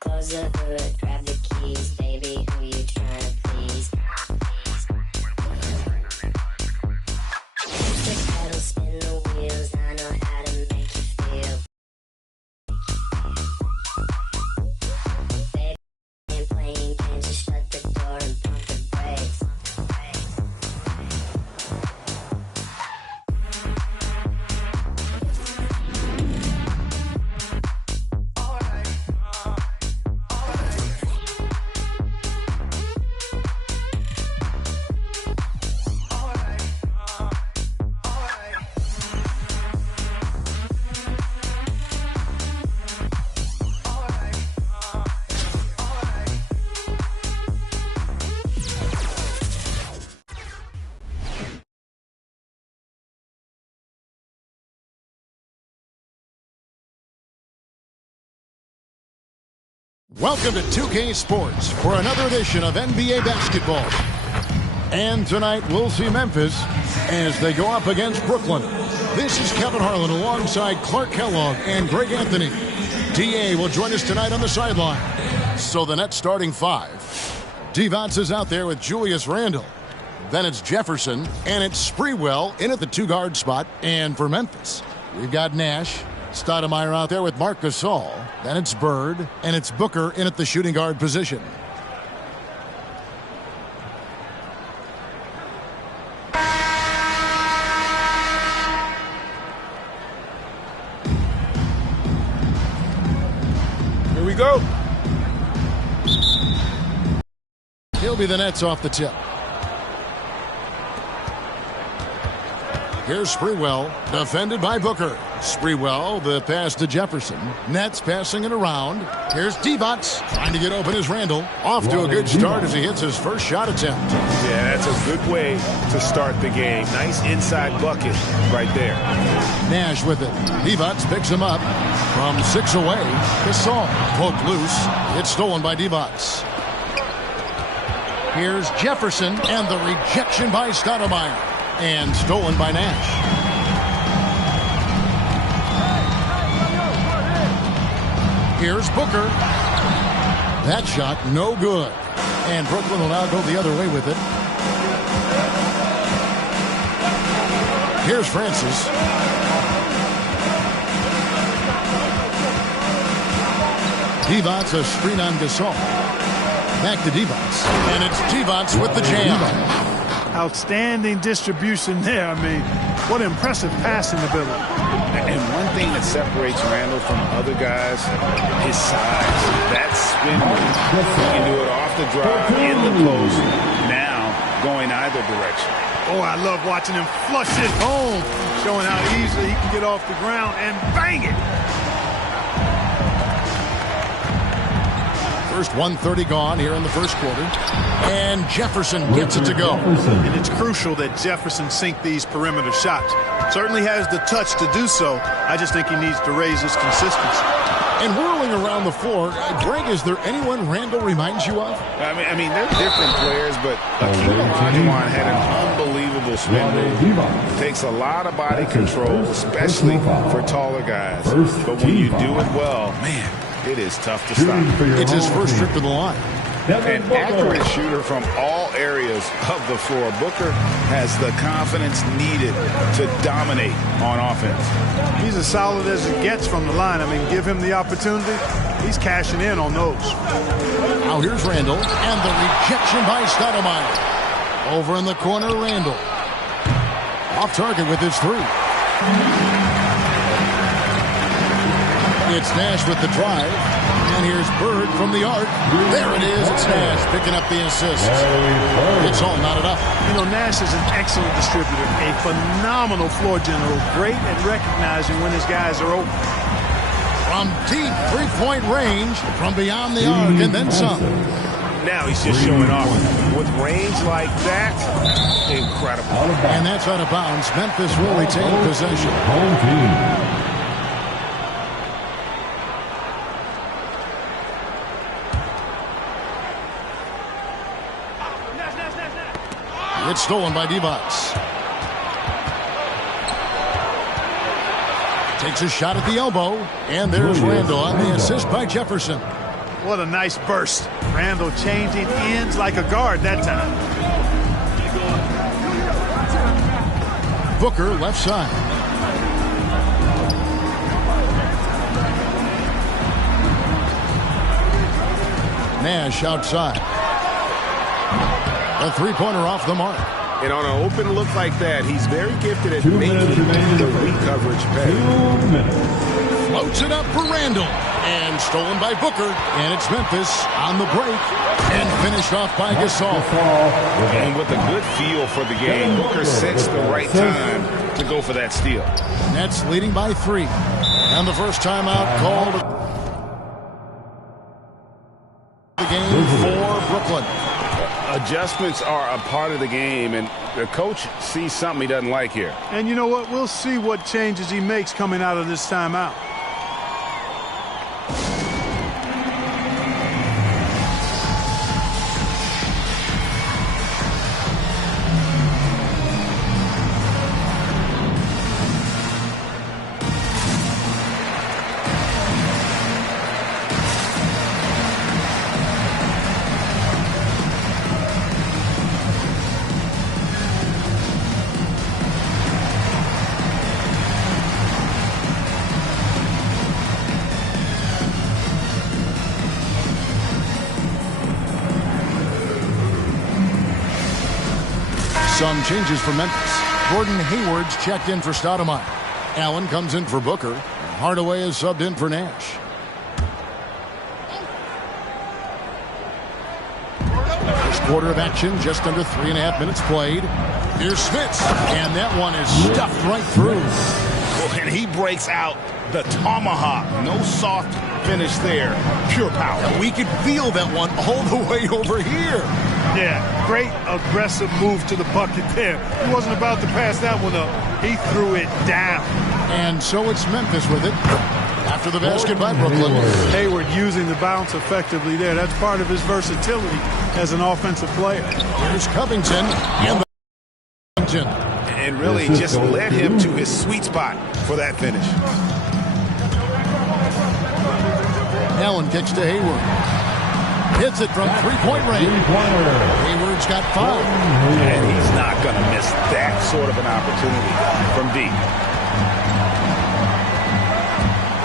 Close the hood, grab the keys, baby, who you trying to please? Push the pedal, spin the wheels, I know how to make you feel. Baby, I'm playing games, just shut the door and pump the brakes. Welcome to 2K Sports for another edition of NBA basketball. And tonight we'll see Memphis as they go up against Brooklyn. This is Kevin Harlan alongside Clark Kellogg and Greg Anthony. DA will join us tonight on the sideline. So the Nets starting five. Divac is out there with Julius Randle. Then it's Jefferson and it's Sprewell in at the two-guard spot. And for Memphis, we've got Nash. Stoudemire out there with Marc Gasol. Then it's Bird, and it's Booker in at the shooting guard position. Here we go. He'll be the Nets off the tip. Here's Sprewell, defended by Booker. Sprewell, the pass to Jefferson. Nets passing it around. Here's Divac, trying to get open as Randle. Off to a good start as he hits his first shot attempt. Yeah, that's a good way to start the game. Nice inside bucket right there. Nash with it. Divac picks him up. From 6 away, Gasol poked loose. It's stolen by Divac. Here's Jefferson, and the rejection by Stoudemire. And stolen by Nash. Here's Booker. That shot, no good. And Brooklyn will now go the other way with it. Here's Francis. Divac, a screen on Gasol. Back to Divac. And it's Divac with the jam. Outstanding distribution there. I mean, what impressive passing ability. And one thing that separates Randle from other guys, his size. That spin move. He can do it off the drive, in the post, now going either direction. Oh, I love watching him flush it home, showing how easily he can get off the ground and bang it. First 1:30 gone here in the first quarter. And Jefferson gets it to go. And it's crucial that Jefferson sink these perimeter shots. Certainly has the touch to do so. I just think he needs to raise his consistency. And whirling around the floor, Greg, is there anyone Randle reminds you of? I mean, they're different players, but Hakeem Olajuwon had an unbelievable spin move. Takes a lot of body control, especially for taller guys. But when you do it well, man, it is tough to stop. It's his first trip to the line. An accurate shooter from all areas of the floor. Booker has the confidence needed to dominate on offense. He's as solid as it gets from the line. I mean, give him the opportunity. He's cashing in on those. Now here's Randle, and the rejection by Stoudemire. Over in the corner, Randle. Off target with his three. It's Nash with the drive. And here's Bird from the arc. There it is. It's Nash picking up the assist. It's all knotted up. You know, Nash is an excellent distributor, a phenomenal floor general, great at recognizing when his guys are open. From deep three-point range, from beyond the arc, and then some. Now he's just showing off. With range like that, incredible. And that's out of bounds. Memphis will retain possession. Home team. It's stolen by Divac. Takes a shot at the elbow. And there's Randall on the assist by Jefferson. What a nice burst. Randall changing ends like a guard that time. Booker left side. Nash outside. A three-pointer off the mark. And on an open look like that, he's very gifted at making the weak coverage pay. Floats it up for Randall. And stolen by Booker. And it's Memphis on the break. And finished off by Gasol. And with a good feel for the game, Booker sensed the right time to go for that steal. Nets leading by 3. And the first timeout called the game for Brooklyn. Adjustments are a part of the game, and the coach sees something he doesn't like here. And you know what? We'll see what changes he makes coming out of this timeout. Some changes for Memphis. Gordon Hayward's checked in for Stoudemire. Allen comes in for Booker. Hardaway is subbed in for Nash. First quarter of action, just under 3.5 minutes played. Here's Smits, and that one is stuffed right through. And he breaks out the tomahawk. No soft finish there. Pure power. We could feel that one all the way over here. Yeah, great aggressive move to the bucket there. He wasn't about to pass that one up. He threw it down. And so it's Memphis with it. After the basket by Brooklyn. Hayward using the bounce effectively there. That's part of his versatility as an offensive player. Here's Covington. And really just led him to his sweet spot for that finish. Allen kicks to Hayward. Hits it from three-point range. Hayward's got 5. And he's not going to miss that sort of an opportunity from deep.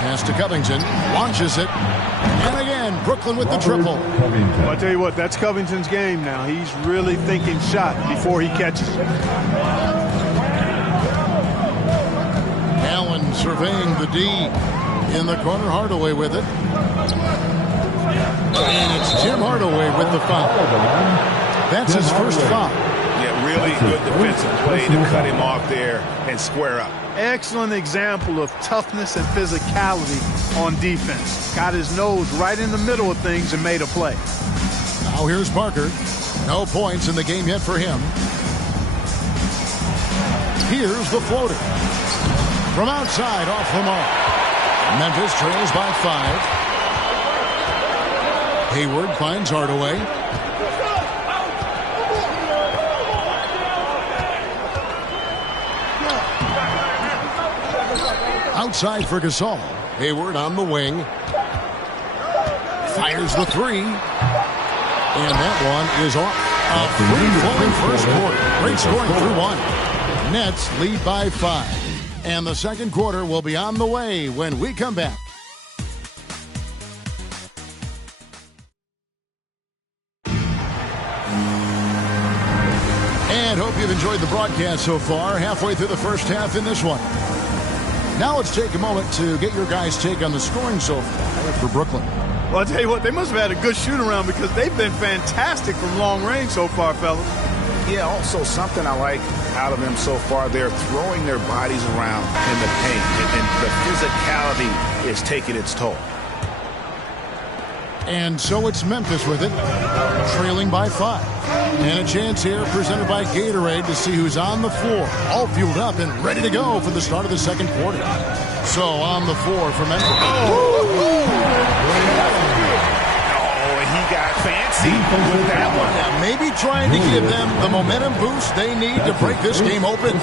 Pass to Covington. Launches it. And again, Brooklyn with the triple. Well, I tell you what, that's Covington's game now. He's really thinking shot before he catches it. Allen surveying the D. In the corner, Hardaway with it. And it's Tim Hardaway with the foul. That's his first foul. Yeah, really good defensive play to cut him off there and square up. Excellent example of toughness and physicality on defense. Got his nose right in the middle of things and made a play. Now here's Parker. No points in the game yet for him. Here's the floater. From outside, off the mark. Memphis trails by 5. Hayward finds Hardaway. Outside for Gasol. Hayward on the wing. Fires the 3. And that one is off. A free-flowing first quarter. Great scoring through 1. Nets lead by 5. And the second quarter will be on the way when we come back. And hope you've enjoyed the broadcast so far. Halfway through the first half in this one. Now let's take a moment to get your guys' take on the scoring so far for Brooklyn. Well, I'll tell you what, they must have had a good shoot-around because they've been fantastic from long range so far, fellas. Yeah, also something I like out of them so far, they're throwing their bodies around in the paint, and the physicality is taking its toll. And so it's Memphis with it, trailing by 5. And a chance here presented by Gatorade to see who's on the floor, all fueled up and ready to go for the start of the second quarter. So on the floor for Memphis. He got fancy with that one. Yeah, maybe trying to give them the momentum boost they need to break this game open.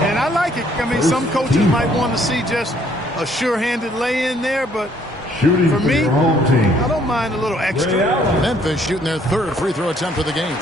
And I like it. I mean, some coaches might want to see just a sure-handed lay-in there, but Shooting for me, your home team. I don't mind a little extra. Memphis shooting their third free throw attempt of the game.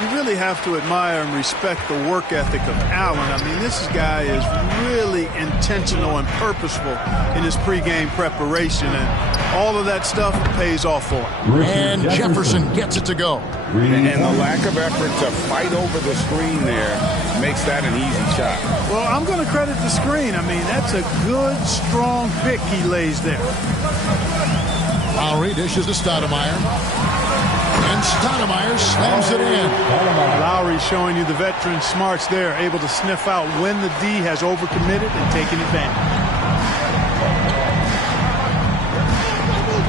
You really have to admire and respect the work ethic of Allen. I mean, this guy is really intentional and purposeful in his pregame preparation, and all of that stuff pays off for him. And Jefferson gets it to go. And the lack of effort to fight over the screen there makes that an easy shot. Well, I'm going to credit the screen. I mean, that's a good, strong pick he lays there. Lowry dishes to Stoudemire. And Stoudemire slams it in. Lowry showing you the veteran smarts there, able to sniff out when the D has overcommitted and taken advantage.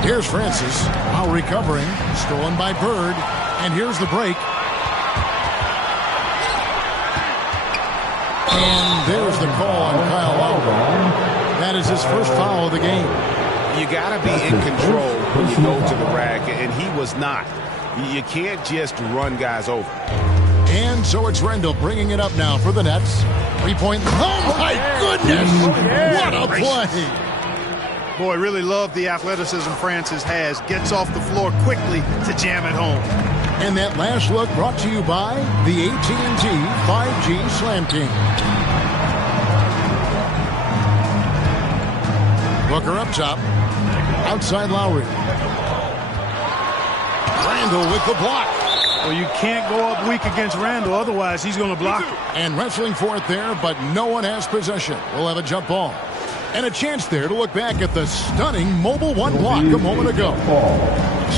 Here's Francis. Lowry covering. Stolen by Bird. And here's the break. And there's the call on Kyle Lowry. That is his first foul of the game. You got to be in control when you go to the rack, and he was not. You can't just run guys over. And so it's Rendell bringing it up now for the Nets. 3-point. Oh, my goodness. What a play. Boy, really love the athleticism Francis has. Gets off the floor quickly to jam it home. And that last look brought to you by the AT&T 5G Slam King. Booker up top. Outside Lowry. Randall with the block. Well, you can't go up weak against Randall, otherwise he's going to block. And wrestling for it there, but no one has possession. We'll have a jump ball. And a chance there to look back at the stunning Mobile One block a moment ago.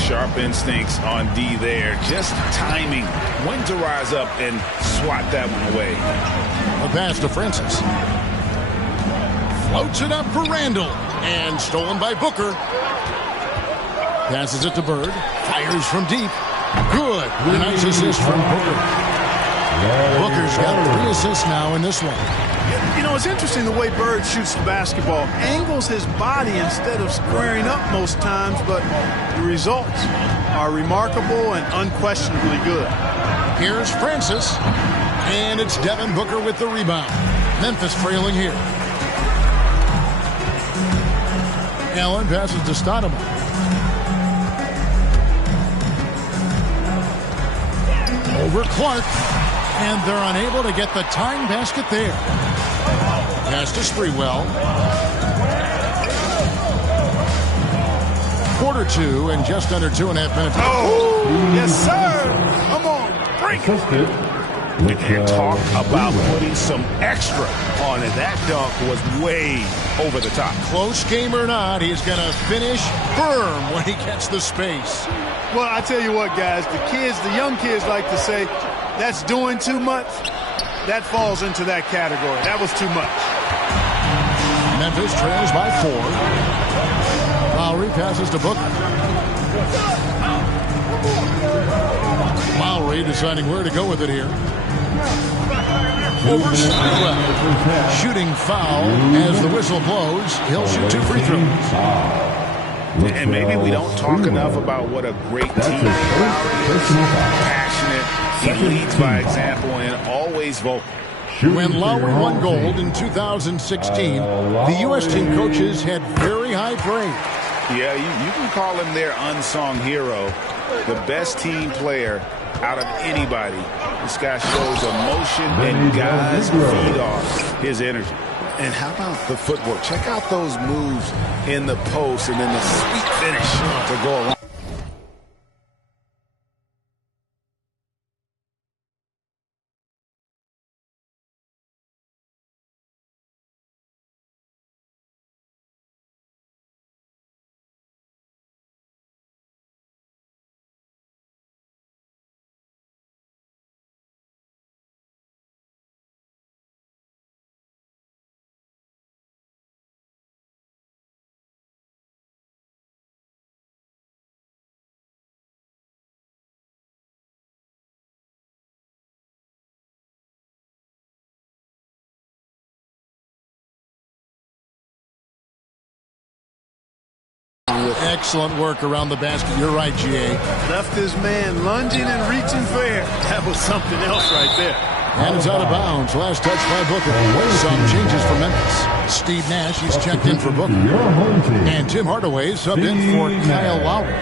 Sharp instincts on D there. Just timing when to rise up and swat that one away. A pass to Francis. Floats it up for Randall. And stolen by Booker. Passes it to Bird. Fires from deep. Good. A nice assist from Booker. Booker's got 3 assists now in this one. You know, it's interesting the way Bird shoots the basketball. Angles his body instead of squaring up most times, but the results are remarkable and unquestionably good. Here's Francis. And it's Devin Booker with the rebound. Memphis trailing here. Allen passes to Stoudemire. Over Clark. And they're unable to get the tying basket there. Pass to Sprewell. Quarter 2 and just under 2.5 minutes. Oh, yes, sir. Come on, break it. And talk about putting some extra on it. That dunk was way over the top. Close game or not, he's going to finish firm when he gets the space. Well, I tell you what, guys, the young kids like to say, that's doing too much. That falls into that category. That was too much. Memphis trails by 4. Lowry passes to Booker. Lowry deciding where to go with it here. Over Sprewell. Shooting foul as the whistle blows. He'll shoot 2 free throws. And maybe we don't talk enough about what a great teammate Lowry is. Passionate. He leads by example and always vocal. When Lowry won gold in 2016, the U.S. team coaches had very high praise. Yeah, you can call him their unsung hero, the best team player out of anybody. This guy shows emotion and guys feed off his energy. And how about the footwork? Check out those moves in the post and then the sweet finish to go along. Excellent work around the basket. You're right, GA. Left his man lunging and reaching for air. That was something else right there. And it's out of bounds. Last touch by Booker. Some changes for Memphis. Steve Nash, he's checked in for Booker. And Tim Hardaway subbed in for Kyle Lowry.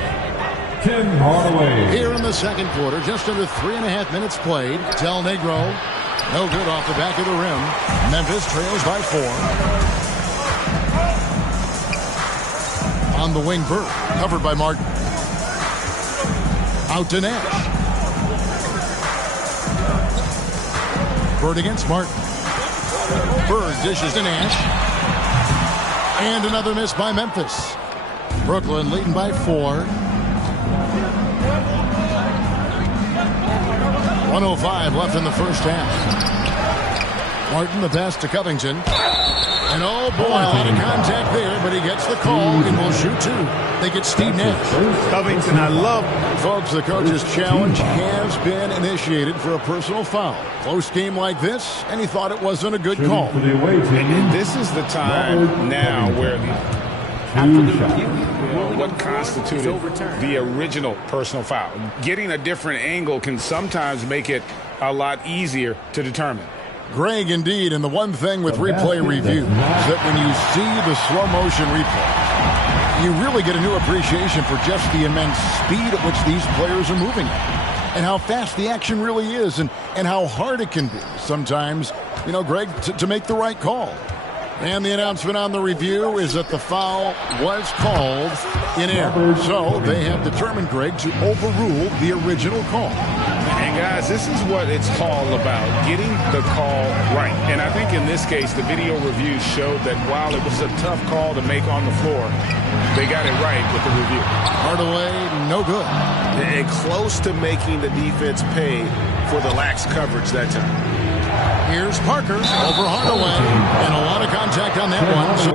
Tim Hardaway. Here in the second quarter, just under 3.5 minutes played. Del Negro, no good off the back of the rim. Memphis trails by 4. On the wing, Bird, covered by Martin. Out to Nash. Bird against Martin. Bird dishes to Nash. And another miss by Memphis. Brooklyn leading by 4. 1:05 left in the first half. Martin, the pass to Covington. And oh boy, a lot of contact there, but he gets the call and will shoot 2. They get Steve Nash. Covington, I love. Folks, the coach's challenge has been initiated for a personal foul. Close game like this, and he thought it wasn't a good call. And this is the time now where after the review, what constituted the original personal foul. Getting a different angle can sometimes make it a lot easier to determine. Greg, indeed, and the one thing with replay review is that when you see the slow motion replay, you really get a new appreciation for just the immense speed at which these players are moving and how fast the action really is and how hard it can be sometimes, you know, Greg, to make the right call. And the announcement on the review is that the foul was called in error. So they have determined, Greg, to overrule the original call. And guys, this is what it's all about, getting the call right. And I think in this case, the video review showed that while it was a tough call to make on the floor, they got it right with the review. Hardaway, no good. And close to making the defense pay for the lax coverage that time. Here's Parker over Hardaway. And a lot of contact on that one. So